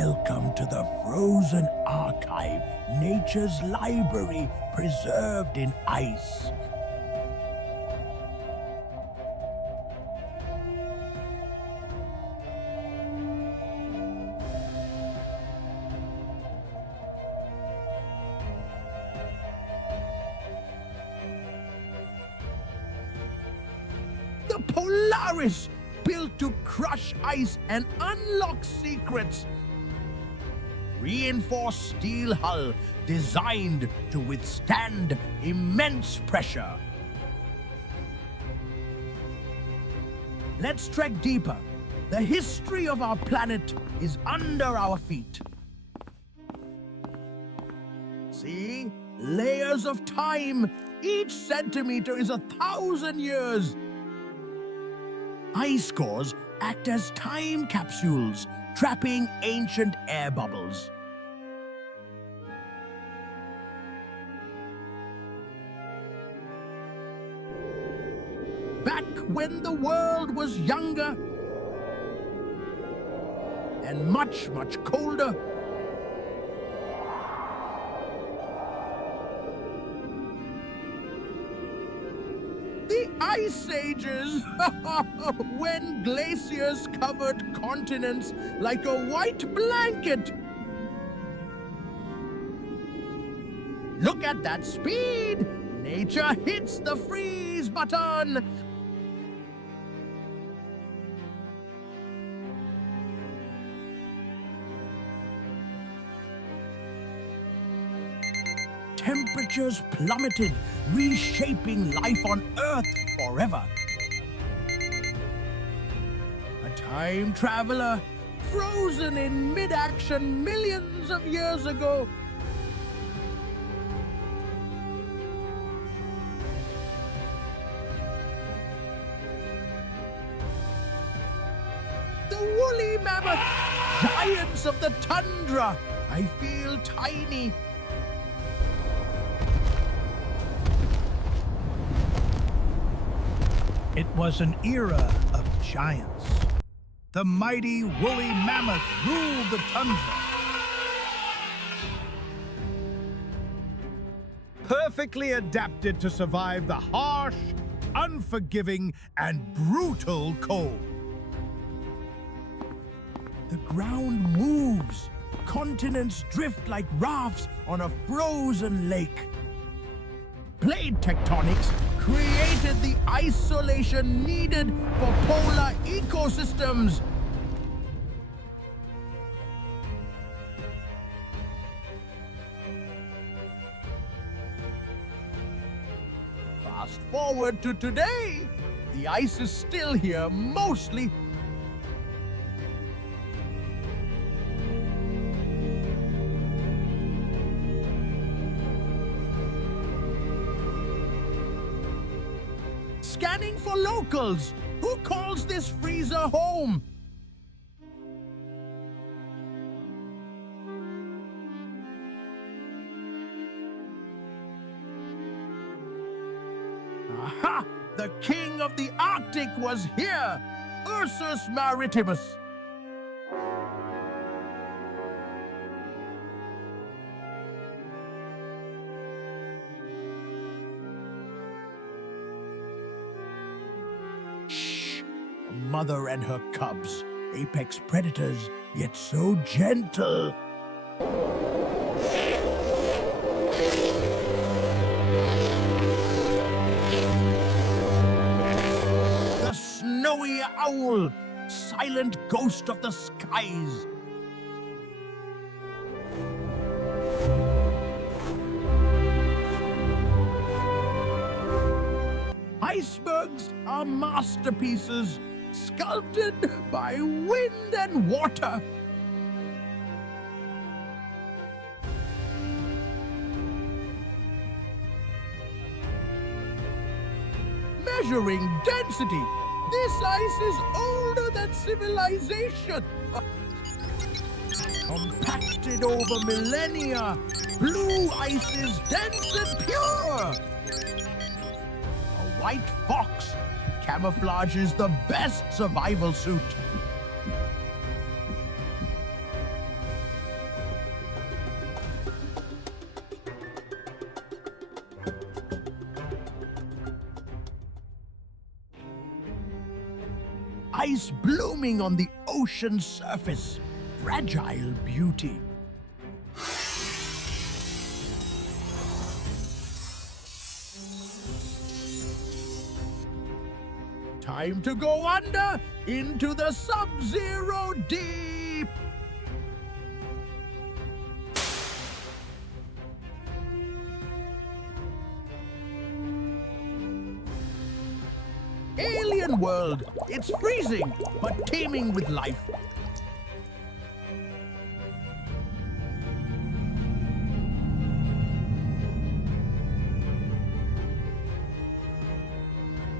Welcome to the Frozen Archive, nature's library preserved in ice. The Polaris, built to crush ice and unlock secrets. Reinforced steel hull designed to withstand immense pressure. Let's trek deeper. The history of our planet is under our feet. See? Layers of time. Each centimeter is 1,000 years. Ice cores act as time capsules, trapping ancient air bubbles. Back when the world was younger and much, much colder, the Ice Ages, when glaciers covered continents like a white blanket. Look at that speed! Nature hits the freeze button! Temperatures plummeted, reshaping life on Earth forever. A time traveler, frozen in mid-action millions of years ago. The Woolly Mammoths, giants of the tundra. I feel tiny. It was an era of giants. The mighty woolly mammoth ruled the tundra. Perfectly adapted to survive the harsh, unforgiving, and brutal cold. The ground moves. Continents drift like rafts on a frozen lake. Plate tectonics created the isolation needed for polar ecosystems. Fast forward to today, the ice is still here, mostly. Scanning for locals. Who calls this freezer home? Aha! The king of the Arctic was here! Ursus Maritimus. A mother and her cubs, apex predators, yet so gentle. The snowy owl, silent ghost of the skies. Icebergs are masterpieces, sculpted by wind and water. Measuring density, this ice is older than civilization. Compacted over millennia, blue ice is dense and pure. A white fox camouflages the best survival suit. blooming on the ocean surface. Fragile beauty. Time to go under into the sub-zero deep. Alien world. It's freezing, but teeming with life.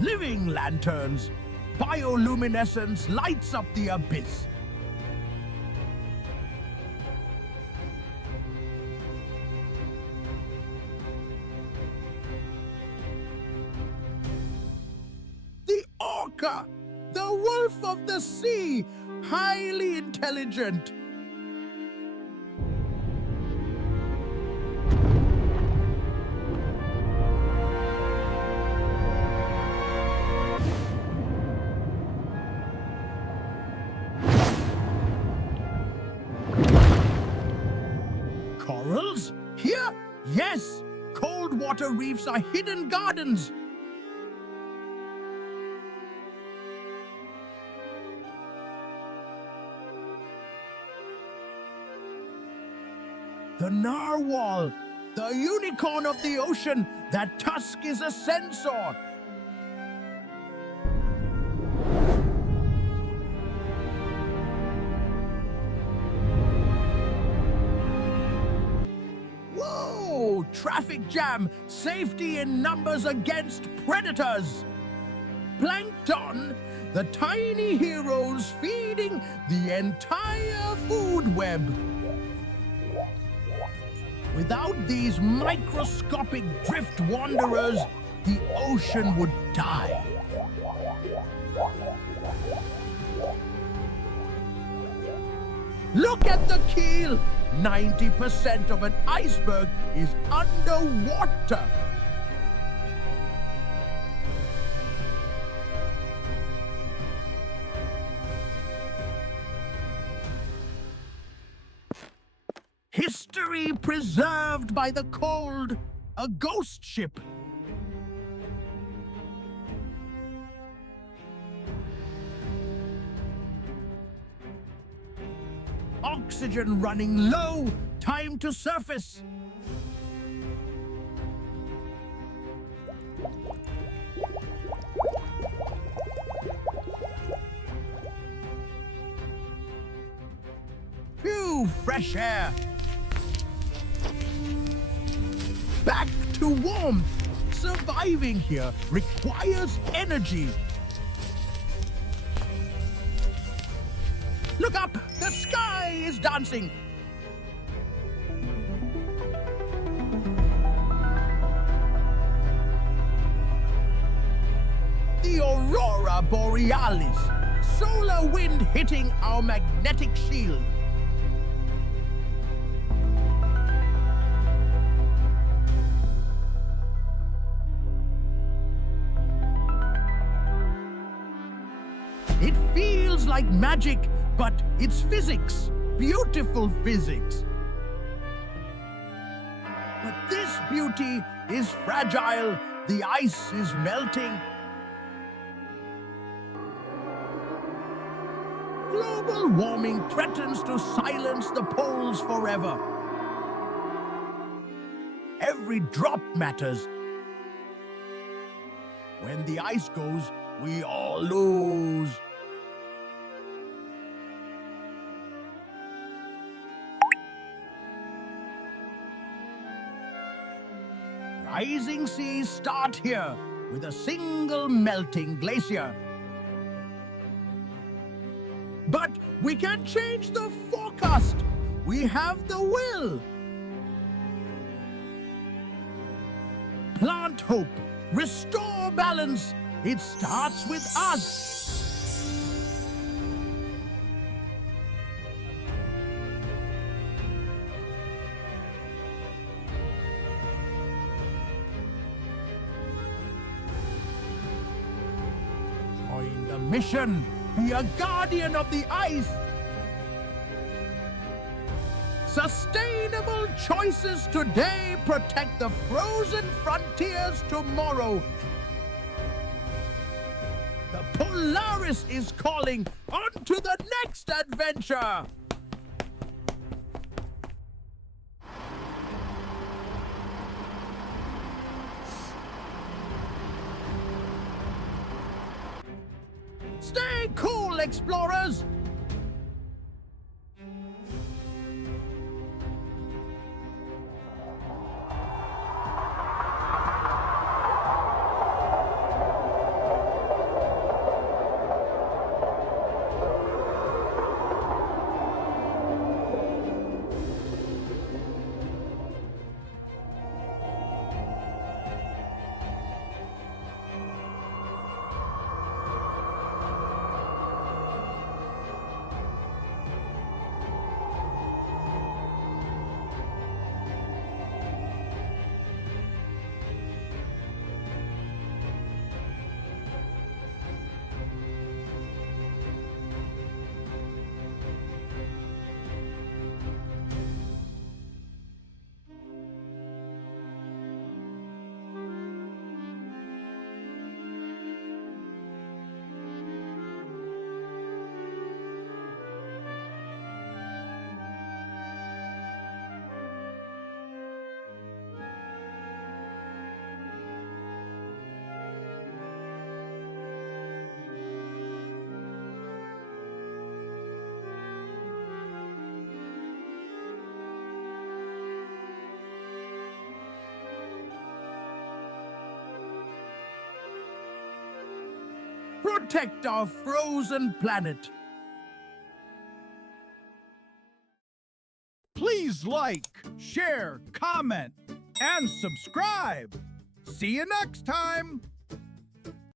Living lanterns. Bioluminescence lights up the abyss. The orca, the wolf of the sea, highly intelligent. Corals? Here? Yes! Cold water reefs are hidden gardens. The narwhal, the unicorn of the ocean, that tusk is a sensor. Whoa! Traffic jam, safety in numbers against predators. Plankton, the tiny heroes feeding the entire food web. Without these microscopic drift wanderers, the ocean would die. Look at the keel! 90% of an iceberg is underwater. History preserved by the cold, a ghost ship. Oxygen running low, time to surface. Phew, fresh air. Back to warmth. Surviving here requires energy. Look up! The sky is dancing! The Aurora Borealis. Solar wind hitting our magnetic shield. It feels like magic, but it's physics. Beautiful physics. But this beauty is fragile. The ice is melting. Global warming threatens to silence the poles forever. Every drop matters. When the ice goes, we all lose. Rising seas start here with a single melting glacier. But we can't change the forecast. We have the will. Plant hope. Restore balance. It starts with us. Join the mission. Be a guardian of the ice. Sustainable choices today protect the frozen frontiers tomorrow. The Polaris is calling. On to the next adventure! Stay cool, explorers! Protect our frozen planet. Please like, share, comment, and subscribe. See you next time.